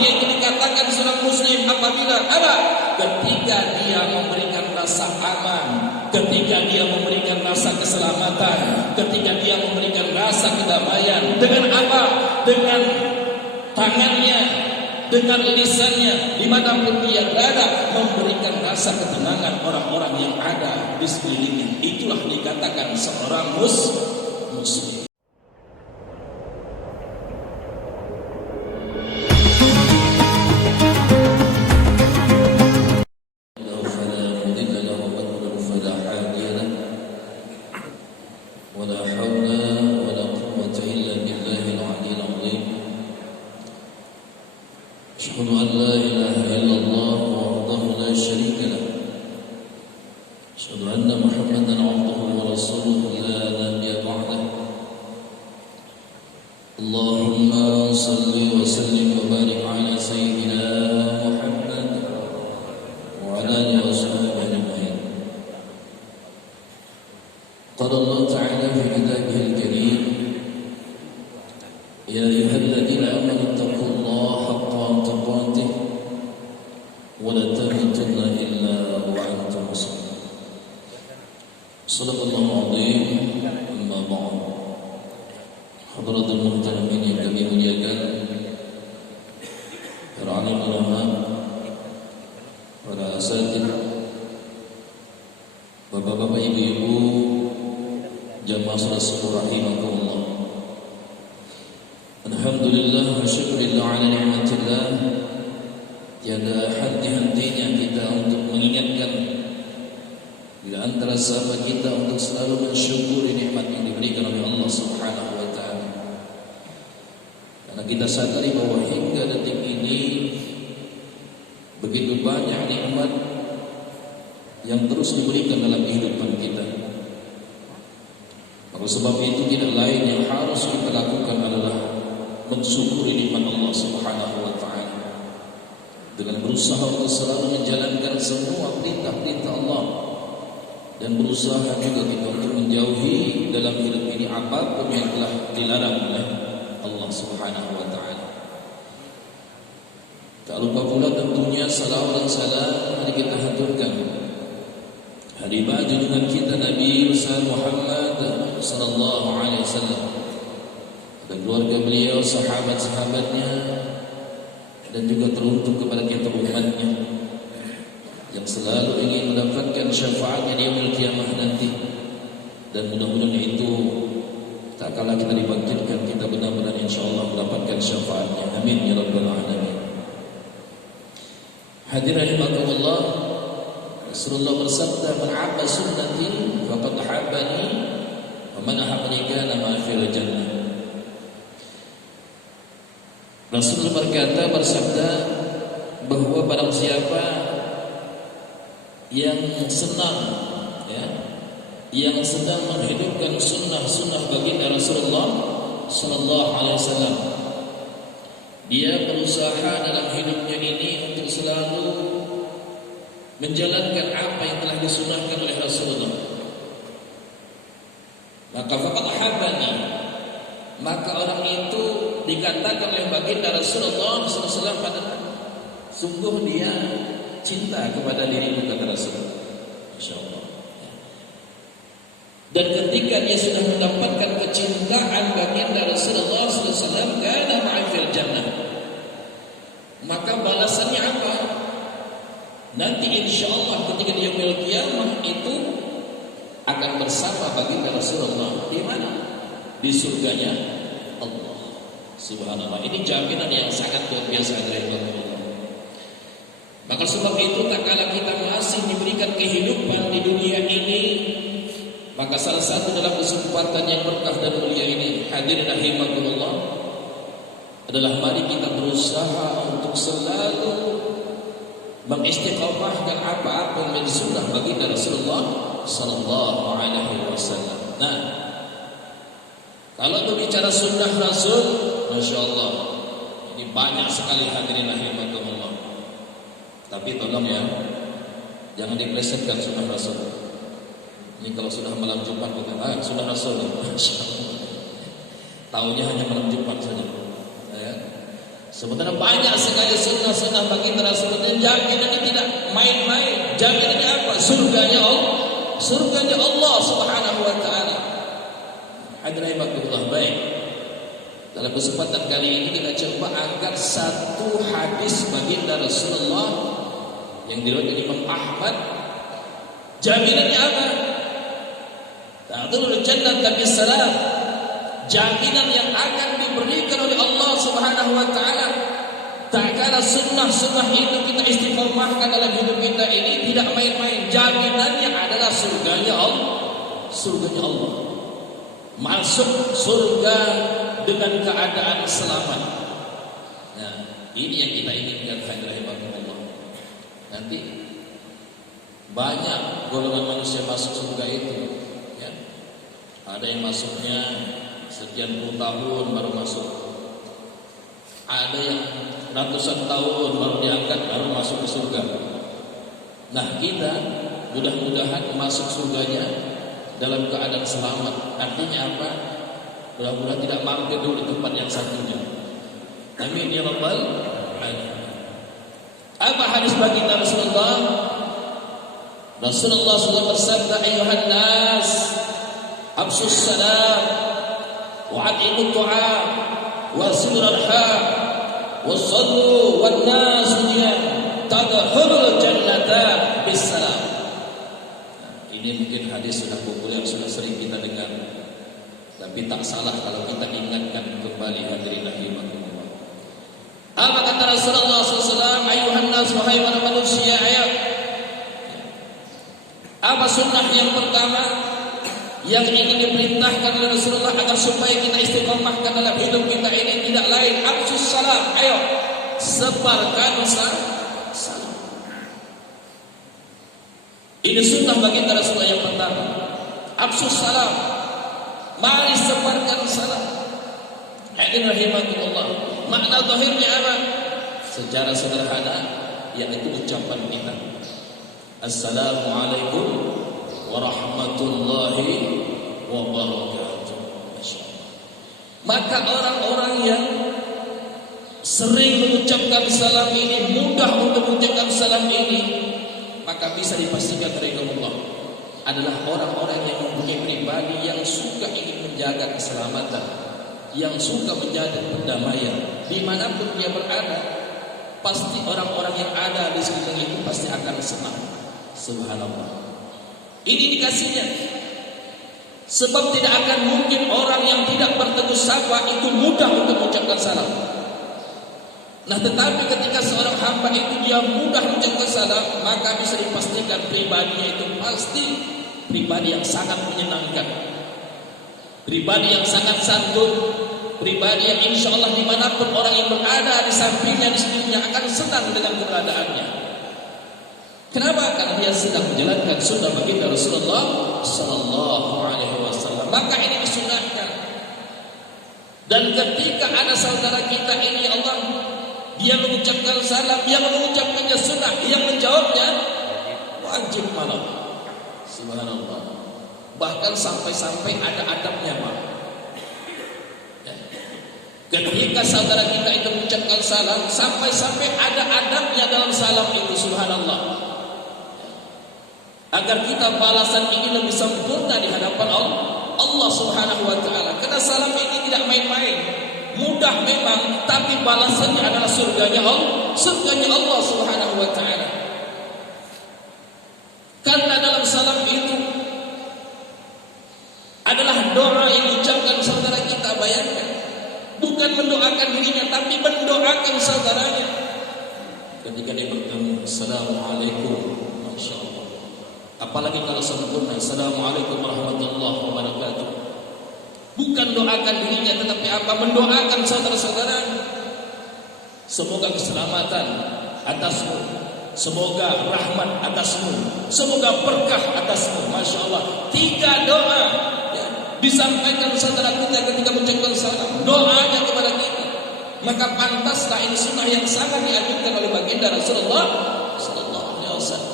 Bahagia itu dikatakan seorang muslim apabila apa? Ketika dia memberikan rasa aman, ketika dia memberikan rasa keselamatan, ketika dia memberikan rasa kedamaian. Dengan apa? Dengan tangannya, dengan lisannya, dimanapun dia berada, memberikan rasa ketenangan orang-orang yang ada di sekelilingnya. Itulah dikatakan seorang muslim. Rasul bersabda bahwa barang siapa yang senang, ya, yang sedang menghidupkan sunnah-sunnah baginda Rasulullah Sallallahu Alaihi Wasallam, dia berusaha dalam hidupnya ini untuk selalu menjalankan apa yang telah disunnahkan oleh Rasulullah. Maka faqad ahabbani, maka orang itu dikatakan oleh baginda Rasulullah SAW, sungguh dia cinta kepada diriku, kata Rasulullah. Masya Allah. Dan ketika dia sudah mendapatkan kecintaan baginda Rasulullah SAW, kana ma'a fil jannah, maka balasannya apa? Nanti insya Allah ketika dia yaumul qiyamah itu akan bersama baginda Rasulullah. Di mana? Di surganya Allah. Subhanallah. Ini jaminan yang sangat luar biasa dari Allah. Maka sebab itu tak kala kita masih diberikan kehidupan di dunia ini, maka salah satu dalam kesempatan yang berkah dan mulia ini, hadirin rahimakumullah, adalah mari kita berusaha untuk selalu mengistiqamahkan apa-apa yang menjadi sunnah baginda Rasulullah Sallallahu Alaihi Wasallam. Nah, kalau berbicara sunnah Rasul, Masya Allah, ini banyak sekali hadirin rahimakumullah. Tapi tolong ya, jangan diplesetkan sunnah Rasul. Ini kalau sudah malam Jumat kita, sunnah Rasul, Masya Allah. Tahunya hanya malam Jumat saja. Ya. Sebenarnya banyak sekali sunnah-sunnah baginda Rasulullah. Jaminan ini tidak main-main. Jaminan ini apa? Surganya Allah. Surganya Allah Subhanahu wa taala. Hadirin rahimakumullah. Baik. Dalam kesempatan kali ini kita coba angkat satu hadis baginda Rasulullah yang diriwayatkan Imam Ahmad. Jaminannya apa? Ta'dhurul jannata bisalam. Jaminan yang akan diberikan oleh Allah Subhanahu wa taala. Tak kala sunnah-sunnah itu kita istiqomahkan dalam hidup kita ini tidak main-main. Jaminannya adalah surganya Allah. Surganya Allah. Masuk surga dengan keadaan selamat. Nah, ini yang kita inginkan rahimahullah. Nanti banyak golongan manusia masuk surga itu, ya. Ada yang masuknya sekian puluh tahun baru masuk. Ada yang ratusan tahun baru diangkat baru masuk ke surga. Nah, kita mudah-mudahan masuk surganya dalam keadaan selamat. Artinya apa? Mudah-mudahan tidak mampir dulu di tempat yang satunya. Amin ya rabbal alamin. Apa hadis baginda Rasulullah? Rasulullah SAW bersabda, "Ayuhan nas, absus salam, wa at'imut ta'am, wa silul arham, wa sallu wan nas niyam, tadkhulul jannata bisalam." Ini mungkin hadis sudah populer, sudah sering kita dengar. Tapi tak salah kalau kita ingatkan kembali hadirin rahimakumullah. Apa kata Rasulullah SAW? Ayuhan nas, wahai para manusia, ayat. Apa sunnah yang pertama yang ingin diperintahkan oleh Rasulullah agar supaya kita istiqomahkan dalam hidup kita ini tidak lain absus salam. Ayo, sebarkan salam. Ini sunnah baginda Rasulullah yang pertama. Absus salam. Mari sebarkan salam. Hadirin rahimakumullah. Makna zahirnya apa? Secara sederhana yaitu ucapan kita. Assalamualaikum warahmatullahi wabarakatuh. Masyaallah. Maka orang-orang yang sering mengucapkan salam ini, mudah untuk mengucapkan salam ini, maka bisa dipastikan rahimahullah adalah orang-orang yang mempunyai pribadi yang suka ingin menjaga keselamatan, yang suka menjaga perdamaian. Dimanapun dia berada, pasti orang-orang yang ada di sekitar itu pasti akan senang. Subhanallah. Ini indikasinya. Sebab tidak akan mungkin orang yang tidak bertegur sapa itu mudah untuk mengucapkan salam. Nah, tetapi ketika seorang hamba itu dia mudah mengucapkan salam, maka bisa dipastikan pribadinya itu pasti pribadi yang sangat menyenangkan, pribadi yang sangat santun, pribadi yang insya Allah dimanapun orang yang berada di sampingnya, di sekelilingnya akan senang dengan keberadaannya. Kenapa? Karena dia sedang menjalankan sunnah baginda Rasulullah Sallallahu Alaihi Wasallam. Maka ini disunahkan. Dan ketika ada saudara kita ini Allah, dia mengucapkan salam, yang mengucapkannya sunnah, yang menjawabnya wajib malam. Subhanallah. Bahkan sampai-sampai ada adabnya, Pak. Ketika saudara kita itu mengucapkan salam, sampai-sampai ada adabnya dalam salam itu. Subhanallah. Agar kita balasan ini lebih sempurna di hadapan Allah Subhanahu wa taala. Karena salam ini tidak main-main. Mudah memang, tapi balasannya adalah surganya Allah. Surganya Allah Subhanahu wa taala. Karena dalam salam itu adalah doa yang diucapkan saudara kita, bayangkan. Bukan mendoakan dirinya, tapi mendoakan saudaranya. Ketika dia bertemu, Assalamualaikum, Masya Allah. Apalagi kalau sempurna, Assalamualaikum warahmatullahi wabarakatuh. Bukan doakan dirinya, tetapi apa? Mendoakan saudara-saudara. Semoga keselamatan atasmu, semoga rahmat atasmu, semoga berkah atasmu. Masya Allah. 3 doa ya, disampaikan saudara kita ketika mengucapkan salam. Doanya kepada kita. Maka pantaslah ini sunnah yang sangat dianjurkan oleh baginda Rasulullah Sallallahu Alaihi Wasallam.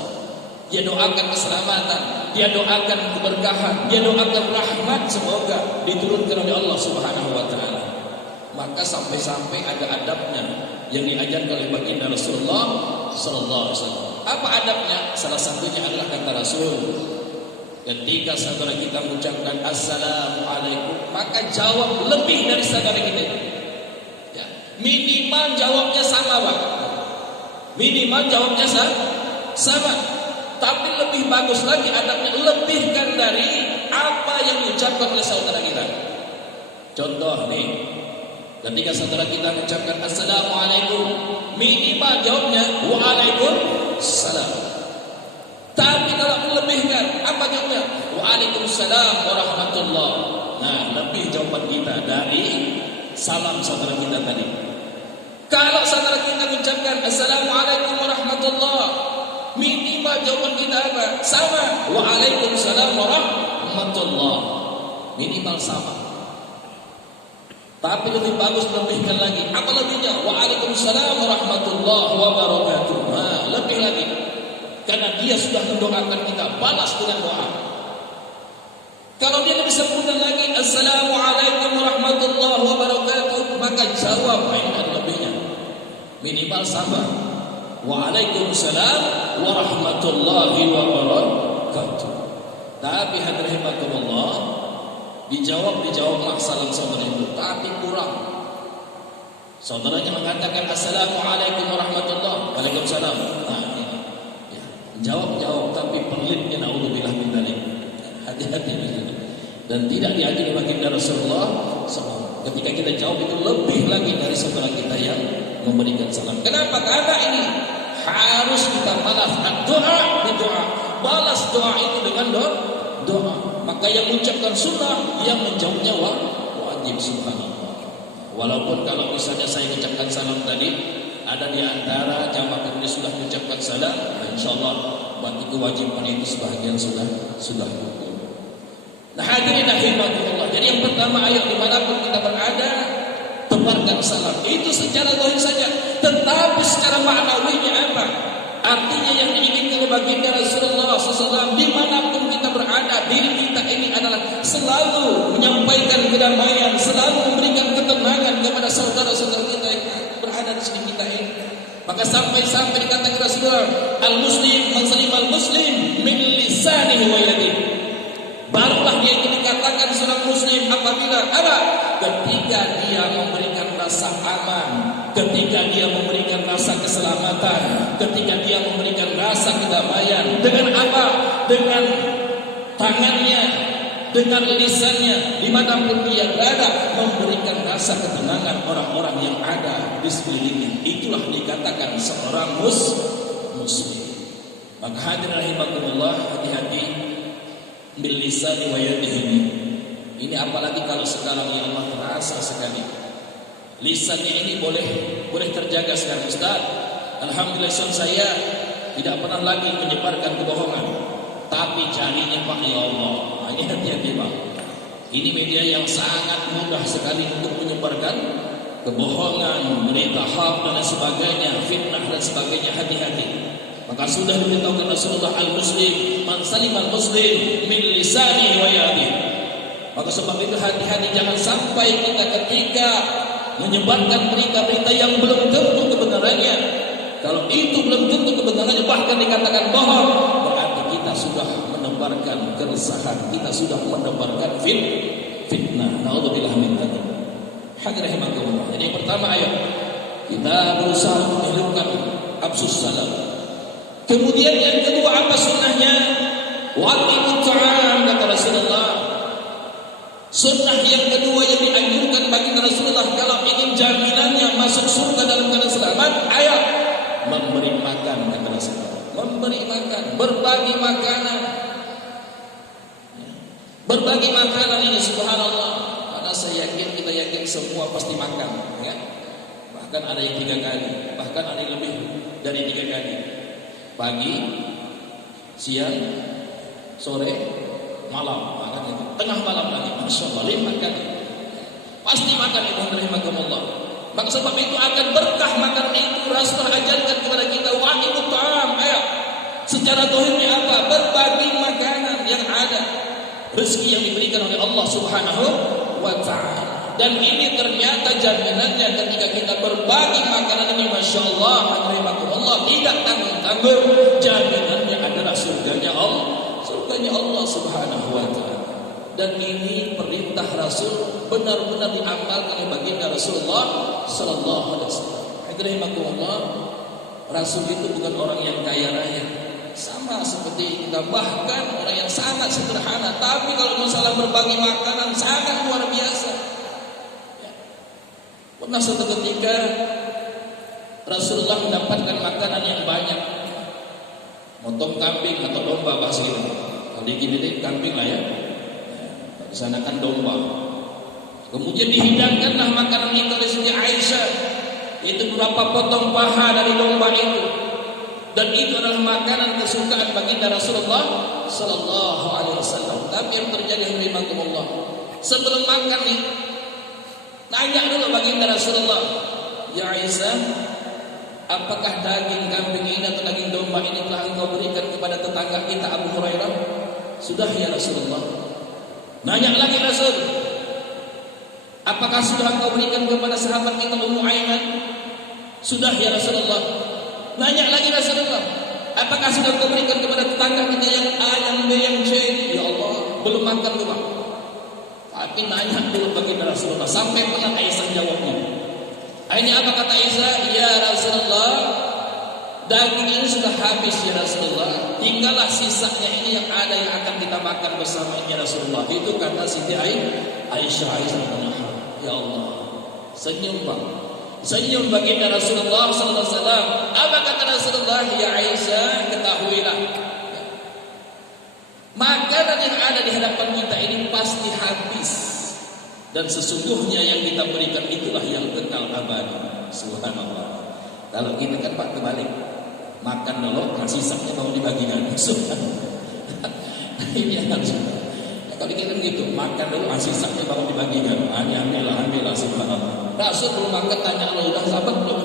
Dia doakan keselamatan, dia doakan keberkahan, dia doakan rahmat semoga diturunkan oleh Allah Subhanahu wa taala. Maka sampai-sampai ada adabnya. yang diajarkan oleh baginda Rasulullah sallallahu alaihi wasallam. Apa adabnya? Salah satunya adalah kata Rasul, ketika saudara kita mengucapkan assalamualaikum, maka jawab lebih dari saudara kita. Ya, minimal jawabnya sama, Pak. Minimal jawabnya sama. Tapi lebih bagus lagi adabnya, lebihkan dari apa yang diucapkan oleh saudara kita. Contoh nih, ketika saudara kita mengucapkan assalamualaikum, minimal jawabnya waalaikumsalam. Tapi kalau melebihkan, apa jawabnya? Waalaikumsalam warahmatullah. Nah, lebih jawaban kita dari salam saudara kita tadi. Kalau saudara kita mengucapkan assalamualaikum warahmatullah, minimal jawaban kita apa? Sama. Waalaikumsalam warahmatullah. Minimal sama. Tapi lebih bagus lebihkan lagi. Apa lebihnya? Waalaikumsalam warahmatullahi wabarakatuh. Nah, lebih lagi. Karena dia sudah mendoakan kita, balas dengan doa. Kalau dia lebih sempurna lagi, assalamualaikum warahmatullahi wabarakatuh, maka jawab dengan lebihnya. Minimal sama. Waalaikumsalam warahmatullahi wabarakatuh. Tapi hadirin rahimakumullah, dijawablah salam saudara itu, tapi kurang. Saudaranya mengatakan assalamualaikum warahmatullahi, waalaikumsalam. Nah, ini ya, jawab tapi pelitnya naudzubillah min dzalik. Hati-hati dan tidak diajari baginda Rasulullah SAW. Ketika kita jawab itu lebih lagi dari saudara kita yang memberikan salam. Kenapa? Karena ini harus kita balas doa berdoa. Balas doa itu dengan doa. Maka yang mengucapkan sunnah, yang menjawabnya wajib, subhanallah. Walaupun kalau misalnya saya mengucapkan salam tadi, ada di antara jamaah kemudian sudah mengucapkan salam, insyaallah bagi kewajiban itu sebahagian sudah gugur. Nah, hadirin rahimakumullah. Jadi yang pertama, ayo dimanapun kita berada, tebarkan salam. Itu secara zahir saja. Tetapi secara maknawinya apa? Artinya yang diinginkan oleh baginda Rasulullah SAW, dimanapun kita berada, diri kita ini adalah selalu menyampaikan kedamaian, selalu memberikan ketenangan kepada saudara-saudara kita yang berada di sini kita ini. Maka sampai dikatakan Rasulullah, al-muslim man salim al-muslim min lisanihi wa yadihi. Barulah dia itu dikatakan seorang muslim apabila apa? Ketika dia memberikan rasa aman, ketika dia memberikan rasa keselamatan, ketika dia memberikan rasa kedamaian. Dengan apa? Dengan tangannya, dengan lisannya, dimanapun dia berada, memberikan rasa ketenangan orang-orang yang ada di sekelilingnya. Itulah dikatakan seorang muslim. Maka hadirin rahimakumullah, hati-hati bil lisani wa yadihi. Ini apalagi kalau sekarang ya Allah terasa sekali. Lisannya ini boleh terjaga sekarang, Ustaz. Alhamdulillah saya tidak pernah lagi menyebarkan kebohongan. Tapi jarinya Pak, ya Allah. Ini hati-hati Pak. Ini media yang sangat mudah sekali untuk menyebarkan kebohongan, berita hoax dan sebagainya, fitnah dan sebagainya. Hati-hati. Maka sudah diberitahukan Rasulullah, al-muslim man salim al-muslim min lisanihi wa yadihi. Maka sebab itu hati-hati, jangan sampai kita ketika menyebarkan berita-berita yang belum tentu kebenarannya, kalau itu belum tentu kebenarannya, bahkan dikatakan bohong, berarti kita sudah menebarkan keresahan, kita sudah menebarkan fitnah. Naudzubillah min dzalik. Hadirin rahimakumullah. Jadi yang pertama, ayo kita berusaha menghilangkan absus salam. Kemudian yang kedua, apa sunnahnya? Waqimut ta'am, kata Rasulullah. Sunnah yang kedua yang dianjurkan bagi Rasulullah kalau ingin jaminannya masuk surga dalam keadaan selamat, ayo memberi makan, kata Rasulullah. Memberi makan, berbagi makanan. Berbagi makanan ini subhanallah. Karena kita yakin semua pasti makan, ya. Bahkan ada yang 3 kali, bahkan ada yang lebih dari 3 kali. Pagi, siang, sore, malam, makan itu. Tengah malam lagi, masya Allah, 5 kali. Pasti makan itu, rahimahumullah. Maka sebab itu akan berkah makan itu. Rasulullah ajarkan kepada kita, waqimut ta'am, ayo. Secara zahirnya apa? Berbagi makanan yang ada, rezeki yang diberikan oleh Allah Subhanahu wa ta'ala. Dan ini ternyata jaminannya ketika kita berbagi makanan ini, Masya Allah, Allah tidak tanggung-tanggung. Jaminannya adalah surganya Allah Subhanahu wa ta'ala. Dan ini perintah Rasul benar-benar diamalkan oleh baginda Rasulullah sallallahu alaihi wasallam. Rahimakumullah, Rasul itu bukan orang yang kaya raya, sama seperti kita, bahkan orang yang sangat sederhana, tapi kalau masalah berbagi makanan sangat luar biasa. Pernah suatu ketika Rasulullah mendapatkan makanan yang banyak, motong kambing atau domba bahasa kita. Kalau di gini kambing lah ya. Di sana kan domba. Kemudian dihidangkanlah makanan itu oleh Siti Aisyah. Itu beberapa potong paha dari domba itu. Dan itu adalah makanan kesukaan baginda Rasulullah sallallahu alaihi wasallam. Tapi yang terjadi rahimakumullah, sebelum makan nih, tanya dulu baginda Rasulullah, "Ya Aisyah, apakah daging kambing ini atau daging domba ini telah engkau berikan kepada tetangga kita Abu Hurairah?" "Sudah ya Rasulullah." Nanya lagi Rasul, "Apakah sudah engkau berikan kepada sahabat kita Ummu Aiman?" "Sudah ya Rasulullah." Nanya lagi Rasulullah, "Apakah sudah engkau berikan kepada tetangga kita yang A, yang B, yang C?" "Ya Allah, belum makan tuh Pak." Tapi nanya dulu baginda Rasulullah sampai pernah Aisyah jawabnya. Ini apa kata Aisyah? "Ya Rasulullah, daging ini sudah habis ya Rasulullah. Tinggallah sisanya ini yang ada yang akan kita makan bersama ya Rasulullah." Itu kata Siti Aisyah. Ya Allah, senyum Pak. Senyum baginda Rasulullah sallallahu alaihi wasallam. Apa kata Rasulullah? "Ya Aisyah, ketahuilah, makanan yang ada di hadapan kita ini pasti habis. Dan sesungguhnya yang kita berikan itulah yang kekal abadi." Subhanallah. Kalau kita kan Pak kebalik, makan dulu, sisanya mau dibagikan. Subhanallah. Ini harus. Kalau kita begitu, makan dulu, sisanya baru dibagikan. Alhamdulillah, subhanallah. Rasul belum makan, tanya Allah, udah sabar belum?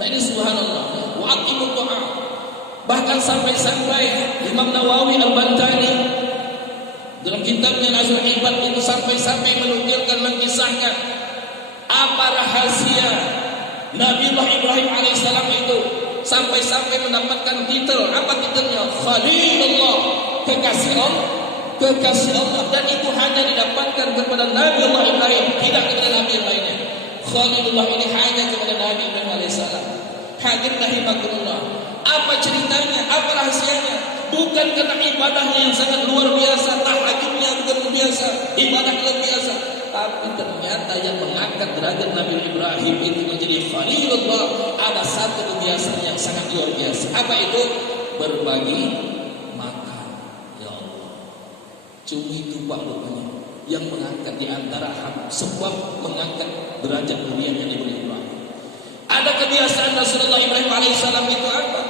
Nah ini subhanallah. Wa aqimut ta'am. Bahkan sampai-sampai Imam Nawawi Al-Bantani dalam kitabnya Nazul Ibad itu sampai-sampai menukilkan, mengisahkan apa rahasia Nabiullah Ibrahim alaihissalam itu sampai-sampai mendapatkan titel. Apa titelnya? Khalilullah, kekasih Allah. Dan itu hanya didapatkan kepada Nabiullah Ibrahim, tidak kepada Nabi yang lainnya. Khalilullah ini hanya kepada Nabi Ibrahim alaihissalam. Hadir rahimakumullah. Apa ceritanya? Apa rahasianya? Bukan karena ibadahnya yang sangat luar biasa, tahajudnya bukan luar biasa, ibadah luar biasa, tapi ternyata yang mengangkat derajat Nabi Ibrahim itu menjadi Khalilullah ada satu kebiasaan yang sangat luar biasa. Apa itu? Berbagi makan. Ya Allah, cuma itu Pak rupanya yang mengangkat di antara sebab mengangkat derajat mulianya Nabi Ibrahim. Ada kebiasaan Rasulullah Ibrahim alaihissalam itu apa?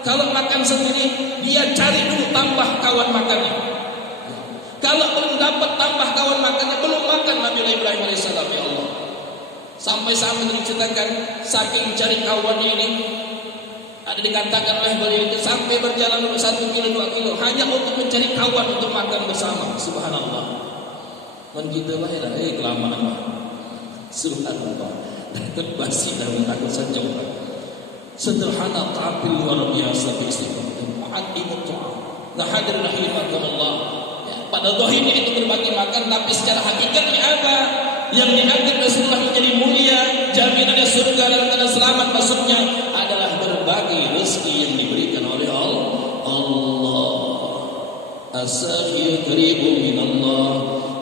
Kalau makan sendiri, dia cari dulu tambah kawan makannya. Kalau belum dapat tambah kawan makannya, belum makan Nabi Ibrahim alaihissalam. Ya Allah, sampai-sampai diceritakan saking cari kawannya ini, ada dikatakan oleh beliau itu sampai berjalan 1 kilo 2 kilo hanya untuk mencari kawan untuk makan bersama. Subhanallah. Menjitulah ya, kelamaan. Subhanallah. Dan basi dan takut saja. Sederhana tapi luar biasa istiqomah. Ma'adimut ta'am. Nah hadir rahimakumullah. Pada zahirnya itu berbagi makan, tapi secara hakikatnya apa? Yang diangkat Rasulullah menjadi mulia, jaminannya surga dan kena selamat masuknya adalah berbagi rezeki yang diberikan oleh Allah. As-sakhiyu qaribun minallah,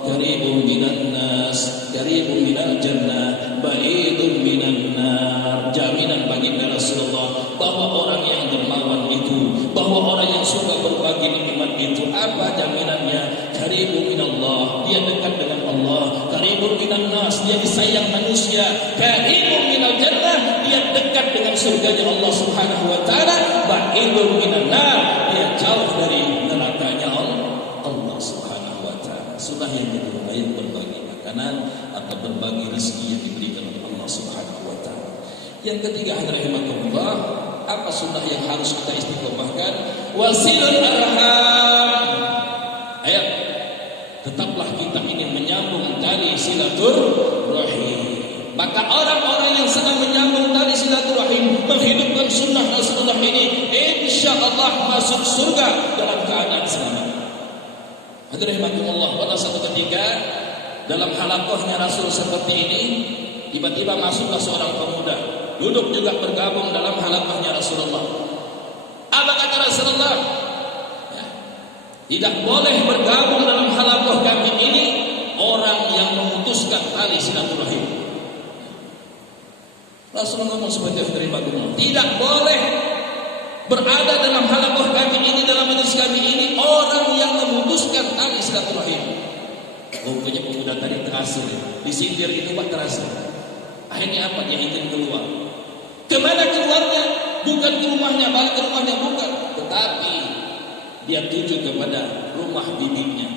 qaribun minan nas, qaribun minal jannah, ba'idun minan nar. Jaminan baginda Rasulullah bahwa orang yang dermawan itu, bahwa orang yang suka berbagi nikmat itu, apa jaminannya? Qaribun minallah, dia dekat dengan Allah. Qaribun minan nas, dia disayang manusia. Qaribun minal jannah, dia dekat dengan surganya Allah Subhanahu wa taala. Ba'idun minan nar, dia jauh dari nerakanya Allah Subhanahu wa taala. Sunnah yang kedua, yang berbagi makanan atau berbagi rezeki yang diberikan oleh Allah Subhanahu wa taala. Yang ketiga, rahimahullah, apa sunnah yang harus kita istiqomahkan? Wasilul arham. Ayo, tetaplah kita ingin menyambung silaturahim. Maka orang-orang yang sedang menyambung tali silaturahim, menghidupkan sunnah Rasulullah ini, insya Allah masuk surga dalam keadaan selamat. Hadirin rahimakumullah, pada satu ketika dalam halaqahnya Rasul seperti ini, tiba-tiba masuklah seorang pemuda, duduk juga bergabung dalam halaqahnya Rasulullah. Apa kata Rasulullah? Ya, tidak boleh bergabung dalam halaqah kami ini orang yang memutuskan tali silaturahim. Rasulullah ngomong seperti itu dari Bagumul. Tidak boleh berada dalam halaqah kami ini, dalam majelis kami ini orang yang memutuskan tali silaturahim. Rupanya pemuda tadi terhasil, disindir itu Pak terhasil. Akhirnya apa? Dia ingin keluar. Kemana keluarnya? Bukan ke rumahnya, balik ke rumahnya bukan, tetapi dia tuju kepada rumah bibinya.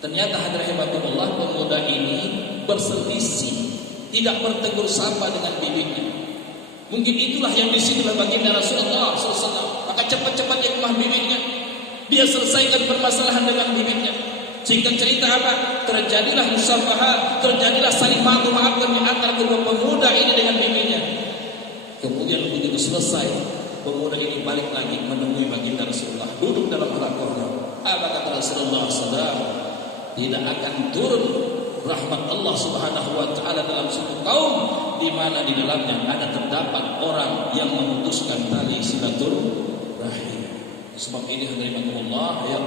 Ternyata hadirin rahimakumullah, pemuda ini berselisih, tidak bertegur sapa dengan bibinya. Mungkin itulah yang disini baginda Rasulullah SAW. Maka cepat-cepat dia ke rumah bibinya, dia selesaikan permasalahan dengan bibinya. Singkat cerita apa? Terjadilah musafaha, terjadilah saling maafkan di antara kedua pemuda ini dengan bibinya. Kemudian begitu selesai, pemuda ini balik lagi menemui baginda Rasulullah, duduk dalam halaqahnya. Apa kata Rasulullah SAW? Tidak akan turun rahmat Allah Subhanahu wa taala dalam suatu kaum di mana di dalamnya ada terdapat orang yang memutuskan tali silaturahim. Sebab ini hadirin Allah, ya,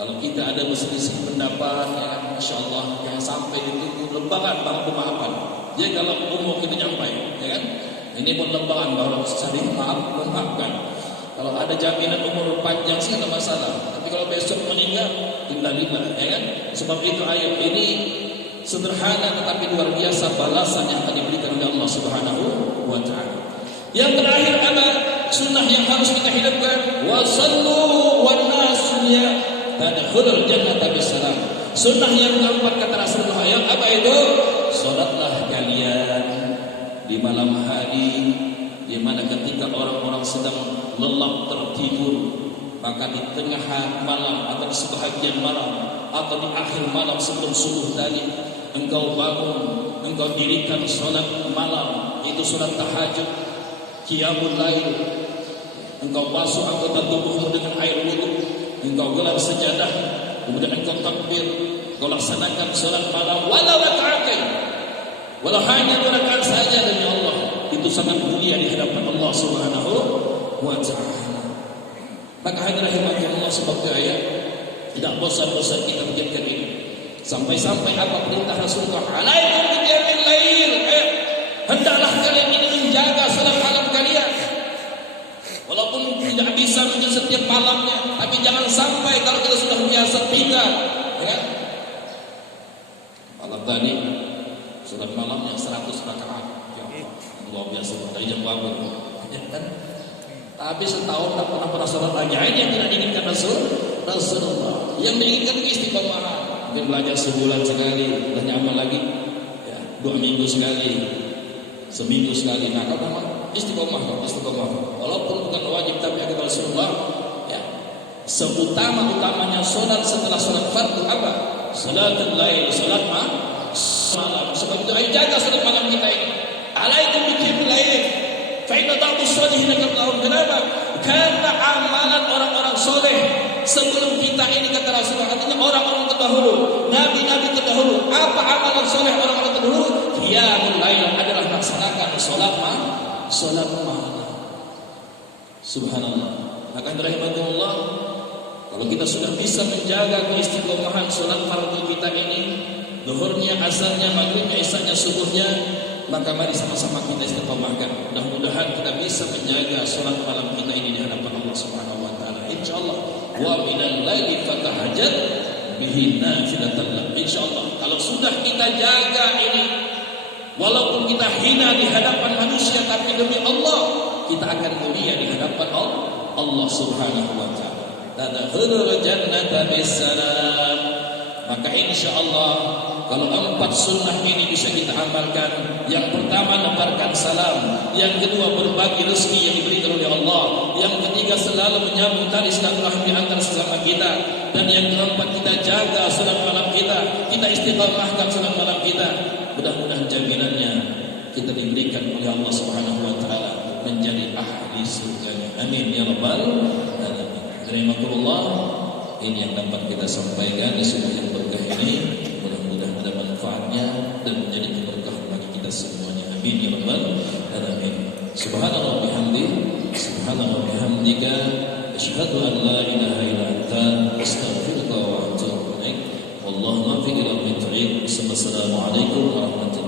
kalau kita ada berselisih pendapat, ya, insyaallah jangan sampai ditunggu lembaran baru pemahaman. Jadi kalau umur kita nyampai, ya kan? Ini pun lembaran baru saling memaafkan. Kalau ada jaminan umur panjang sih ada masalah. Tapi kalau besok meninggal, innalillah, ya kan? Sebab itu ayat ini sederhana tetapi luar biasa balasan yang akan diberikan oleh Allah Subhanahu wa taala. Yang terakhir ada sunnah yang harus kita hidupkan. Wa sallu wan nasu tadkhulul jannata bisalam. Sunnah yang keempat kata Rasulullah, yang apa itu? Salatlah kalian di malam hari, di mana ketika orang-orang sedang lelap tertidur, maka di tengah malam atau di sebahagian malam atau di akhir malam sebelum subuh tadi, engkau bangun, engkau dirikan salat malam, itu salat tahajud, qiyamul lail. Engkau basuh anggota tubuhmu dengan air wudu, engkau gelar sajadah, kemudian engkau takbir, engkau laksanakan salat malam walau raka'atain, walau hanya 2 rakaat saja demi Allah. Itu sangat mulia di hadapan Allah Subhanahu wa taala. Maka hadirin rahimakumullah, sebab ayat tidak bosan-bosan kita menjadikan ini. Sampai-sampai apa perintah Rasulullah? Alaikum biqiyamil lail. Hendaklah kalian ini menjaga salat malam kalian. Walaupun tidak bisa menjaga setiap malamnya, tapi jangan sampai kalau kita sudah biasa tinggal, ya kan? Malam tadi salat malamnya 100 rakaat. Ya Allah, luar biasa dari jam bangun. Ya kan? Tapi setahun tak pernah salat lagi. Ini yang tidak diinginkan Rasulullah. Yang diinginkan istiqomah. Mungkin belajar sebulan sekali, udah nyaman lagi, ya, 2 minggu sekali, seminggu sekali. Nah, kalau memang istiqomah. Walaupun bukan wajib, tapi ada Rasulullah, ya, seutama-utamanya solat setelah solat fardu apa? Salatul lail, solat malam. Sebab itu ayo jaga solat malam kita ini. Alaikum biqiyamil lail. Fa inna ba'du sholihin qablahum. Kenapa? Karena amalan orang-orang soleh sebelum kita ini kata Rasulullah, artinya orang-orang terdahulu, nabi-nabi terdahulu. Apa amalan soleh orang-orang terdahulu? Qiyamul lail, adalah melaksanakan salat malam. Subhanallah. Maka rahimakumullah, kalau kita sudah bisa menjaga keistiqomahan salat fardu kita ini, zuhurnya, asarnya, maghribnya, isanya, subuhnya, maka mari sama-sama kita istiqomahkan. Mudah-mudahan kita bisa menjaga salat malam kita ini di hadapan Allah Subhanahu wa taala. Insyaallah. Wa minal laili fatahajjat bihi nafilatan lak. Insyaallah kalau sudah kita jaga ini, walaupun kita hina di hadapan manusia, tapi demi Allah kita akan mulia di hadapan Allah Subhanahu wa taala. Tadkhulul jannata bisalam. Maka insyaallah kalau 4 sunnah ini bisa kita amalkan. Yang pertama, nebarkan salam. Yang kedua, berbagi rezeki yang diberikan oleh Allah. Yang ketiga, selalu menyambung tali silaturahmi antara sesama kita. Dan yang keempat, kita jaga salat malam kita kita. Kita istiqamahkan salat malam kita. Mudah-mudahan jaminannya kita diberikan oleh Allah Subhanahu wa taala menjadi ahli surga. Amin ya rabbal alamin. Rahimakumullah, ini yang dapat kita sampaikan di subuh yang berkah ini. Mudah-mudahan ada manfaatnya dan menjadi keberkahan bagi kita semuanya. Amin ya rabbal alamin. Subhanallah bihamdi, subhanallah bihamdika, asyhadu an la ilaha illa anta, astaghfiruka wa atubu ilaik. Wallahu muwaffiq ila aqwamit thoriq. Wassalamualaikum warahmatullahi wabarakatuh.